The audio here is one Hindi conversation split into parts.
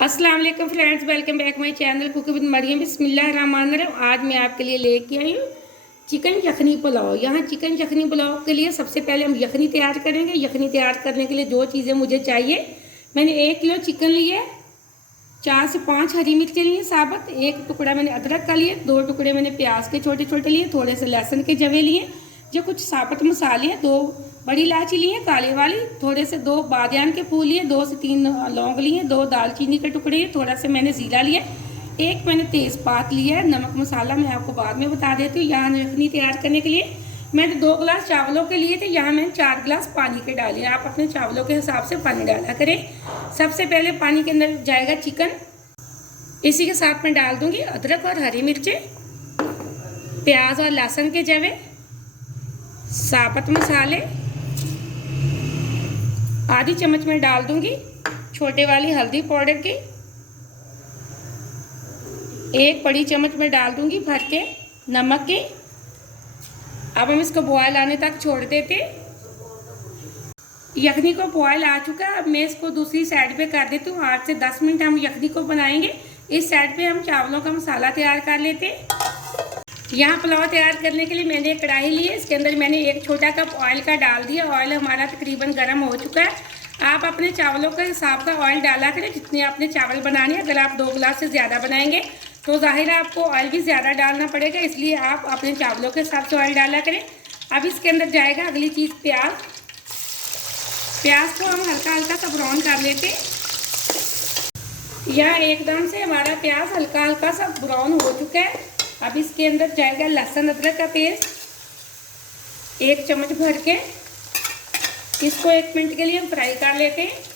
अस्सलाम वालेकुम friends, welcome back my channel cook with Maryam. बिस्मिल्लाहिर्रहमानिर्रहीम। आज मैं आपके लिए लेके आई हूँ चिकन यखनी पुलाव। यहाँ चिकन यखनी पुलाव के लिए सबसे पहले हम यखनी तैयार करेंगे। यखनी तैयार करने के लिए जो चीज़ें मुझे चाहिए, मैंने 1 किलो चिकन लिए, 4 से 5 हरी मिर्चें लिए साबुत, 1 टुकड़ा मैंने अदरक का लिए, 2 टुकड़े मैंने प्याज के छोटे छोटे लिए, थोड़े से लहसुन के जवे लिए, जो कुछ साबुत मसाले, 2 बड़ी इलायची लिए काले वाली, थोड़े से 2 बादियान के फूल लिए, 2 से 3 लौंग लिए, 2 दालचीनी के टुकड़े लिए, थोड़ा से मैंने ज़ीरा लिया, 1 मैंने तेज़पात लिया है। नमक मसाला मैं आपको बाद में बता देती हूँ। यहाँ यखनी तैयार करने के लिए मैंने 2 गिलास चावलों के लिए थे, यहाँ मैंने 4 गिलास पानी के डाले। आप अपने चावलों के हिसाब से पानी डाला करें। सबसे पहले पानी के अंदर जाएगा चिकन, इसी के साथ मैं डाल दूंगी अदरक और हरी मिर्चें, प्याज और लहसुन के जवे, साबुत मसाले, आधी चम्मच में डाल दूंगी छोटे वाली हल्दी पाउडर की, 1 बड़ी चम्मच में डाल दूंगी भर के नमक की। अब हम इसको बॉयल आने तक छोड़ देते। यखनी को बॉयल आ चुका है। अब मैं इसको दूसरी साइड पे कर देती हूँ। 8 से 10 मिनट हम यखनी को बनाएंगे। इस साइड पे हम चावलों का मसाला तैयार कर लेते हैं। यहाँ पुलाव तैयार करने के लिए मैंने एक कढ़ाई ली है, इसके अंदर मैंने 1 छोटा कप ऑयल का डाल दिया। ऑयल हमारा तकरीबन गर्म हो चुका है। आप अपने चावलों के हिसाब का ऑयल डाला करें, जितने आपने चावल बनाने हैं। अगर आप 2 गिलास से ज़्यादा बनाएंगे तो जाहिर है आपको ऑयल भी ज़्यादा डालना पड़ेगा, इसलिए आप अपने चावलों के हिसाब से ऑयल डाला करें। अब इसके अंदर जाएगा अगली चीज़ प्याज। प्याज को हम हल्का हल्का सा ब्राउन कर लेते। यह एकदम से हमारा प्याज हल्का हल्का सा ब्राउन हो चुका है। अब इसके अंदर जाएगा लहसुन अदरक का पेस्ट, 1 चम्मच भर के। इसको 1 मिनट के लिए हम फ्राई कर लेते हैं।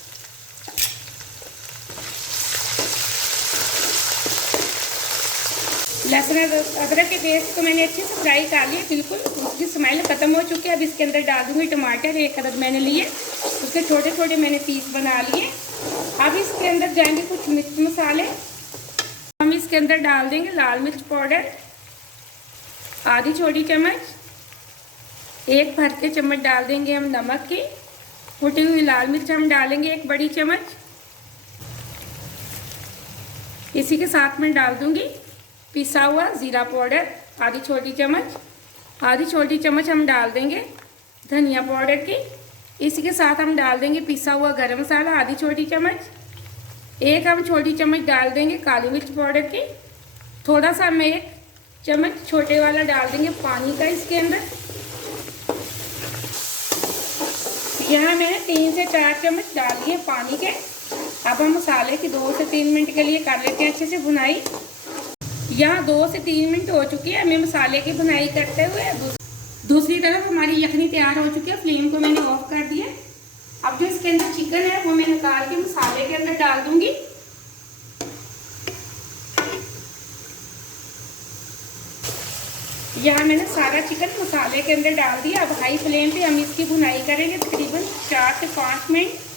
लहसुन अदरक के पेस्ट को मैंने अच्छे से फ्राई कर लिया, बिल्कुल उसकी स्मेल ख़त्म हो चुकी है। अब इसके अंदर डाल दूंगी टमाटर, 1 अदद मैंने लिए, उसके छोटे छोटे मैंने पीस बना लिए। अब इसके अंदर जाएंगे कुछ मिर्च मसाले। हम इसके अंदर डाल देंगे लाल मिर्च पाउडर, आधी छोटी चम्मच, 1 भर के चम्मच डाल देंगे हम नमक की। कुटी हुई लाल मिर्च हम डालेंगे 1 बड़ी चम्मच। इसी के साथ में डाल दूंगी पिसा हुआ ज़ीरा पाउडर, आधी छोटी चम्मच। आधी छोटी चम्मच हम डाल देंगे धनिया पाउडर की। इसी के साथ हम डाल देंगे पिसा हुआ गरम मसाला, आधी छोटी चम्मच। 1 हम छोटी चम्मच डाल देंगे काली मिर्च पाउडर की। थोड़ा सा हम 1 चम्मच छोटे वाला डाल देंगे पानी का इसके अंदर। यहाँ मैंने 3 से 4 चम्मच डाल दिए पानी के। अब हम मसाले की 2 से 3 मिनट के लिए कर लेते हैं अच्छे से भुनाई। यहाँ 2 से 3 मिनट हो चुकी है हमें मसाले की भुनाई करते हुए। दूसरी तरफ हमारी यखनी तैयार हो चुकी है। फ्लेम को मैंने ऑफ कर दिया। अब जो इसके अंदर चिकन है वो मैं निकाल के मसाले के अंदर डाल दूंगी। यहाँ मैंने सारा चिकन मसाले के अंदर डाल दिया। अब हाई फ्लेम पे हम इसकी भुनाई करेंगे तकरीबन 4 से 5 मिनट।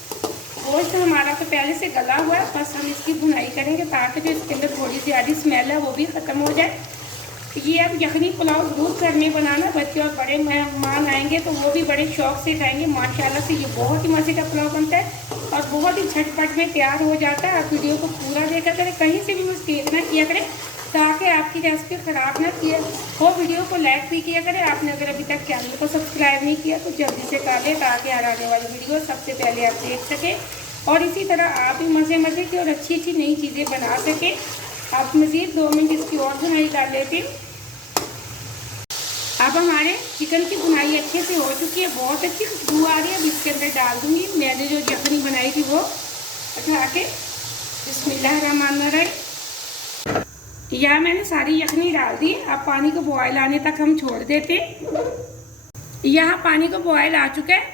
गोश्त हमारा तो पहले से गला हुआ है, बस हम इसकी भुनाई करेंगे ताकि जो इसके अंदर थोड़ी ज़्यादा स्मेल है वो भी ख़त्म हो जाए। ये अब यखनी पुलाव ज़रूर घर में बनाना। बच्चे और बड़े मेहमान आएंगे तो वो भी बड़े शौक से खाएंगे। माशाल्लाह से ये बहुत ही मज़े का पुलाव बनता है और बहुत ही झटपट में तैयार हो जाता है। आप वीडियो को पूरा देखा करें, कहीं से भी मिस्टेक ना किया करें ताकि आपकी रेसिपी ख़राब ना किया हो। वीडियो को लाइक भी किया करें। आपने अगर अभी तक चैनल को सब्सक्राइब नहीं किया तो जल्दी से कर लें ताकि आने वाली वीडियो सबसे पहले आप देख सकें और इसी तरह आप भी मज़े की और अच्छी अच्छी नई चीज़ें बना सकें। आप मज़ीद 2 मिनट इसकी और भुनाई कर लेते हैं। अब हमारे चिकन की भुनाई अच्छे से हो चुकी है, बहुत अच्छी खुशबू आ रही है। अब इसके अंदर डाल दूंगी मैंने जो यखनी बनाई थी वो उठा के। बिस्मिल्लाहिर्रहमानिर्रहीम। यहाँ मैंने सारी यखनी डाल दी। अब पानी को बॉयल आने तक हम छोड़ देते। यहाँ पानी को बॉयल आ चुका है।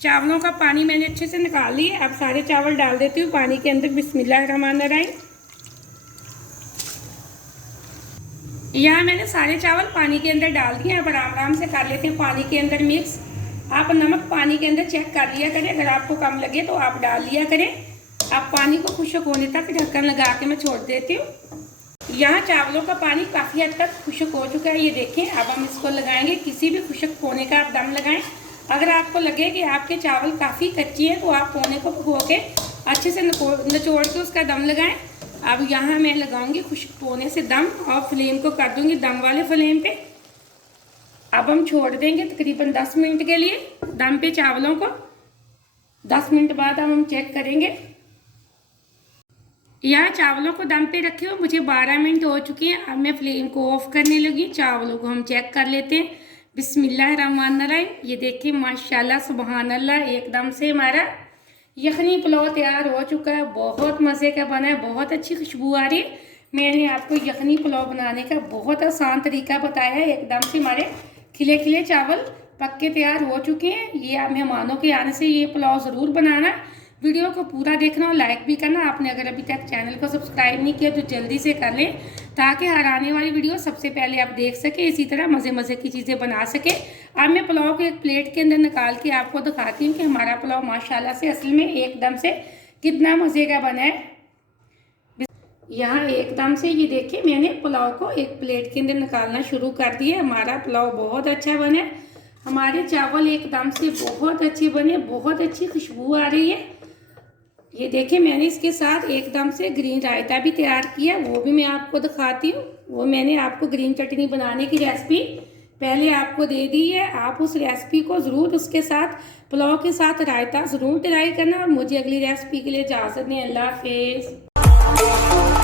चावलों का पानी मैंने अच्छे से निकाल लिया। अब सारे चावल डाल देती हूँ पानी के अंदर। बिस्मिल्लाहिर्रहमानिर्रहीम। यहाँ मैंने सारे चावल पानी के अंदर डाल दिए। अब आराम से कर लेते हैं पानी के अंदर मिक्स। आप नमक पानी के अंदर चेक कर लिया करें, अगर आपको कम लगे तो आप डाल लिया करें। अब पानी को खुश्क होने तक ढक्कन लगा के मैं छोड़ देती हूँ। यहाँ चावलों का पानी काफ़ी हद तक खुश्क हो चुका है, ये देखें। अब हम इसको लगाएंगे, किसी भी खुश्क होने का आप दम लगाएं। अगर आपको लगे कि आपके चावल काफ़ी कच्चे हैं तो आप पौने को भिगो के अच्छे से निचोड़ के उसका दम लगाएं। अब यहाँ मैं लगाऊंगी खुश्क होने से दम और फ्लेम को कर दूंगी दम वाले फ्लेम पे। अब हम छोड़ देंगे तकरीबन 10 मिनट के लिए दम पे चावलों को। 10 मिनट बाद अब हम चेक करेंगे। यहाँ चावलों को दम पे रखे हो मुझे 12 मिनट हो चुके हैं। अब मैं फ्लेम को ऑफ करने लगी। चावलों को हम चेक कर लेते हैं। बिस्मिल्लाहिर्रहमानिर्रहीम। ये देखिए माशाल्लाह सुबहान अल्लाह, एकदम से हमारा यखनी पुलाव तैयार हो चुका है। बहुत मज़े का बना है, बहुत अच्छी खुशबू आ रही है। मैंने आपको यखनी पुलाव बनाने का बहुत आसान तरीका बताया है। एकदम से हमारे खिले खिले चावल पक के तैयार हो चुके हैं। ये आप मेहमानों के आने से ये पुलाव ज़रूर बनाना। वीडियो को पूरा देखना और लाइक भी करना। आपने अगर अभी तक चैनल को सब्सक्राइब नहीं किया तो जल्दी से कर लें, ताकि हर आने वाली वीडियो सबसे पहले आप देख सके, इसी तरह मज़े मज़े की चीज़ें बना सके। अब मैं पुलाव को एक प्लेट के अंदर निकाल के आपको दिखाती हूँ कि हमारा पुलाव माशाल्लाह से असल में एकदम से कितना मज़े का बना है। यहाँ एकदम से ये देखिए मैंने पुलाव को एक प्लेट के अंदर निकालना शुरू कर दिया। हमारा पुलाव बहुत अच्छा बना है। हमारे चावल एकदम से बहुत अच्छे बने, बहुत अच्छी खुशबू आ रही है। ये देखिए मैंने इसके साथ एकदम से ग्रीन रायता भी तैयार किया, वो भी मैं आपको दिखाती हूँ। वो मैंने आपको ग्रीन चटनी बनाने की रेसिपी पहले आपको दे दी है। आप उस रेसिपी को ज़रूर उसके साथ पुलाव के साथ रायता ज़रूर ट्राई करना। और मुझे अगली रेसिपी के लिए इजाज़त दें। अल्लाह हाफिज़।